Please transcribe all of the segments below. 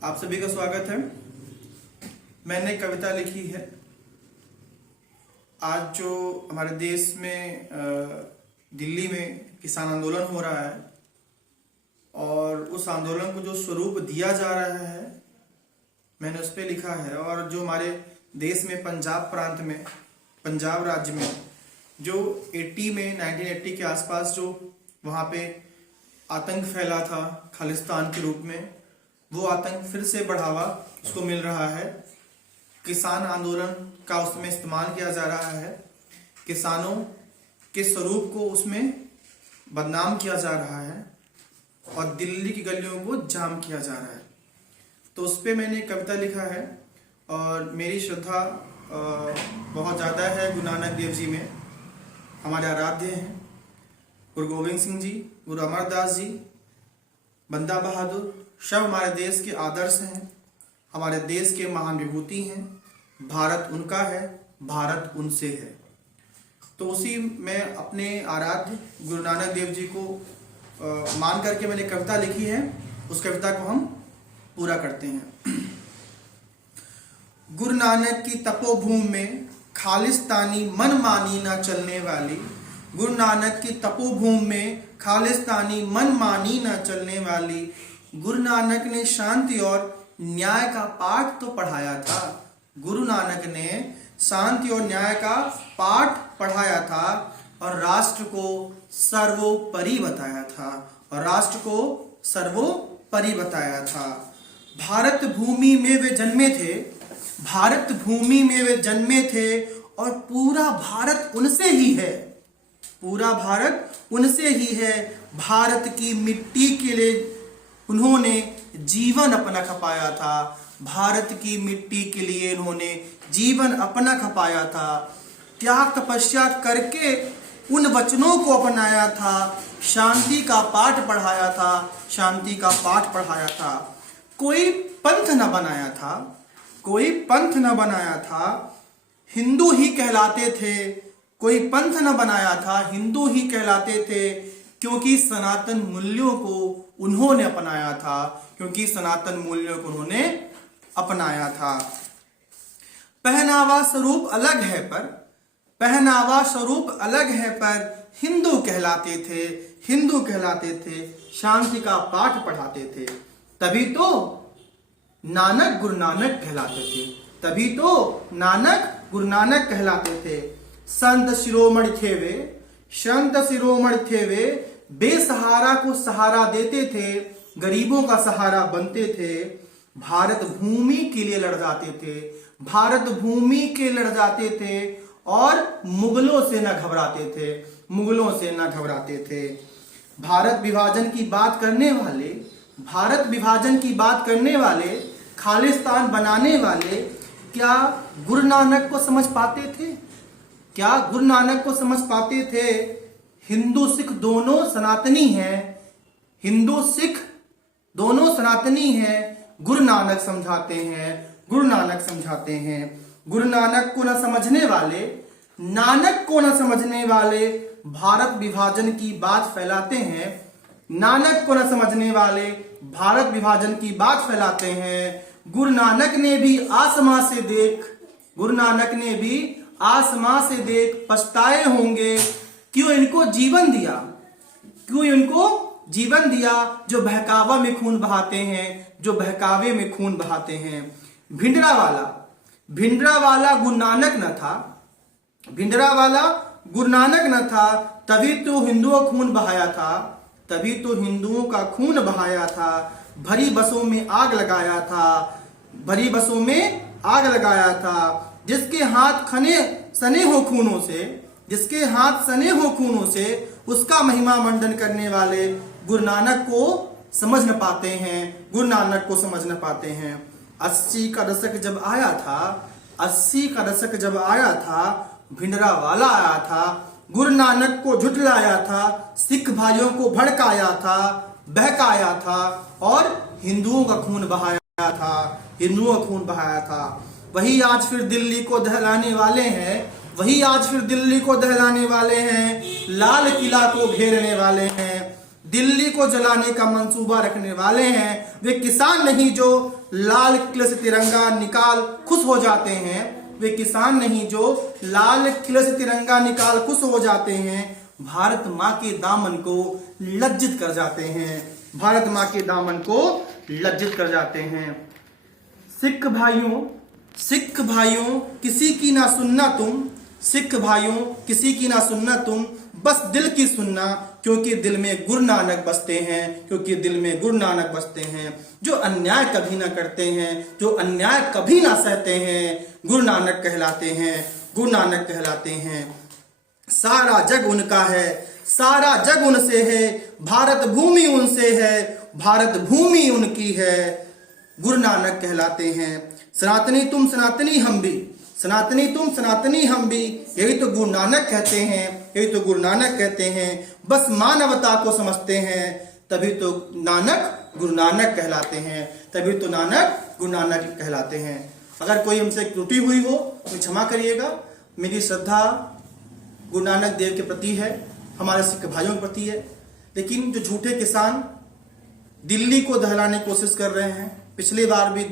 आप सभी का स्वागत है। मैंने कविता लिखी है। आज जो हमारे देश में दिल्ली में किसान आंदोलन हो रहा है और उस आंदोलन को जो स्वरूप दिया जा रहा है, मैंने उस पर लिखा है। और जो हमारे देश में पंजाब प्रांत में, पंजाब राज्य में जो 1980 के आसपास जो वहाँ पे आतंक फैला था खालिस्तान के रूप में, वो आतंक फिर से बढ़ावा उसको मिल रहा है। किसान आंदोलन का उसमें इस्तेमाल किया जा रहा है। किसानों के स्वरूप को उसमें बदनाम किया जा रहा है और दिल्ली की गलियों को जाम किया जा रहा है। तो उस पर मैंने कविता लिखा है और मेरी श्रद्धा बहुत ज़्यादा है गुरु नानक देव जी में। हमारे आराध्य हैं गुरु गोविंद सिंह जी, गुरु अमरदास जी, बंदा बहादुर, सब हमारे देश के आदर्श हैं, हमारे देश के महान विभूति हैं। भारत उनका है, भारत उनसे है। तो उसी में अपने आराध्य गुरु नानक देव जी को मान करके मैंने कविता लिखी है। उस कविता को हम पूरा करते हैं। गुरु नानक की तपोभूमि में खालिस्तानी मनमानी न चलने वाली, गुरु नानक की तपोभूमि में खालिस्तानी मनमानी न चलने वाली, गुरु नानक ने शांति और न्याय का पाठ तो पढ़ाया था। गुरु नानक ने शांति और न्याय का पाठ पढ़ाया था और राष्ट्र को सर्वोपरि बताया था, और राष्ट्र को सर्वोपरि बताया था। भारत भूमि में वे जन्मे थे, भारत भूमि में वे जन्मे थे और पूरा भारत उनसे ही है, पूरा भारत उनसे ही है। भारत की मिट्टी के लिए उन्होंने जीवन अपना खपाया था, भारत की मिट्टी के लिए उन्होंने जीवन अपना खपाया था। त्याग तपस्या करके उन वचनों को अपनाया था, शांति का पाठ पढ़ाया था, शांति का पाठ पढ़ाया था। कोई पंथ न बनाया था, कोई पंथ न बनाया था, हिंदू ही कहलाते थे। कोई पंथ न बनाया था, हिंदू ही कहलाते थे, क्योंकि सनातन मूल्यों को उन्होंने अपनाया था, क्योंकि सनातन मूल्यों को उन्होंने अपनाया था। पहनावा स्वरूप अलग है पर, पहनावा स्वरूप अलग है पर हिंदू कहलाते थे, हिंदू कहलाते थे, शांति का पाठ पढ़ाते थे। तभी तो नानक गुरु नानक कहलाते थे, तभी तो नानक गुरु नानक कहलाते थे। संत शिरोमणि थे वे, संत शिरोमणि थे वे, बेसहारा को सहारा देते थे, गरीबों का सहारा बनते थे। भारत भूमि के लिए लड़ जाते थे, भारत भूमि के लड़ जाते थे और मुगलों से न घबराते थे, मुगलों से न घबराते थे। भारत विभाजन की बात करने वाले, भारत विभाजन की बात करने वाले, खालिस्तान बनाने वाले क्या गुरु नानक को समझ पाते थे? क्या गुरु नानक को समझ पाते थे? हिंदू सिख दोनों सनातनी हैं, हिंदू सिख दोनों सनातनी हैं। गुरु नानक समझाते हैं, गुरु नानक समझाते हैं। गुरु नानक को न समझने वाले, नानक को न समझने वाले भारत विभाजन की बात फैलाते हैं, नानक को न समझने वाले भारत विभाजन की बात फैलाते हैं। गुरु नानक ने भी आसमां से देख, गुरु नानक ने भी आसमां से देख पछताए होंगे, क्यों इनको जीवन दिया, क्यों इनको जीवन दिया, जो बहकावा में खून बहाते हैं, जो बहकावे में खून बहाते हैं। भिंडरा वाला, भिंडरा वाला गुरु नानक न था, भिंडरा वाला गुरु नानक न था, तभी तो हिंदुओं खून बहाया था, तभी तो हिंदुओं का खून बहाया था। भरी बसों में आग लगाया था, भरी बसों में आग लगाया था। जिसके हाथ खने सने हो खूनों से, जिसके हाथ सने हो खूनों से, उसका महिमा मंडन करने वाले गुरु नानक को समझ न पाते हैं, गुरु नानक को समझ न पाते हैं। 80 का दशक जब आया था, 80 का दशक जब आया था, भिंडरा वाला आया था, गुरु नानक को झुठलाया था, सिख भाइयों को भड़काया था, बहकाया था और हिंदुओं का खून बहाया था, हिंदुओं का खून बहाया था। वही आज फिर दिल्ली को दहलाने वाले हैं, वही आज फिर दिल्ली को दहलाने वाले हैं, लाल किला को घेरने वाले हैं। दिल्ली को जलाने का मंसूबा रखने वाले हैं, वे किसान नहीं जो लाल किले से तिरंगा निकाल खुश हो जाते हैं, वे किसान नहीं जो लाल किले से तिरंगा निकाल खुश हो जाते हैं, भारत माँ के दामन को लज्जित कर जाते हैं, भारत माँ के दामन को लज्जित कर जाते हैं। सिख भाइयों किसी की ना सुनना तुम, सिख भाइयों किसी की ना सुनना तुम, बस दिल की सुनना, क्योंकि दिल में गुरु नानक बसते हैं, क्योंकि दिल में गुरु नानक बसते हैं। जो अन्याय कभी ना करते हैं, जो अन्याय कभी ना सहते हैं, गुरु नानक कहलाते हैं, गुरु नानक कहलाते हैं। सारा जग उनका है, सारा जग उनसे है, भारत भूमि उनसे है, भारत भूमि उनकी है, गुरु नानक कहलाते हैं। सनातनी तुम सनातनी हम भी, सनातनी तुम सनातनी हम भी, यही तो गुरु नानक कहते हैं, यही तो गुरु नानक कहते हैं। बस मानवता को समझते हैं, तभी तो नानक गुरु नानक कहलाते हैं, तभी तो नानक गुरु नानक कहलाते हैं। अगर कोई हमसे त्रुटि हुई हो तो क्षमा करिएगा। मेरी श्रद्धा गुरु नानक देव के प्रति है, हमारे सिख भाइयों के प्रति है। लेकिन जो झूठे किसान दिल्ली को दहलाने की कोशिश कर रहे हैं, पिछली बार भी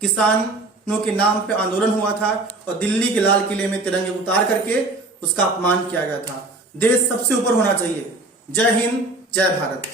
किसानों के नाम पे आंदोलन हुआ था और दिल्ली के लाल किले में तिरंगे उतार करके उसका अपमान किया गया था। देश सबसे ऊपर होना चाहिए। जय हिंद, जय भारत।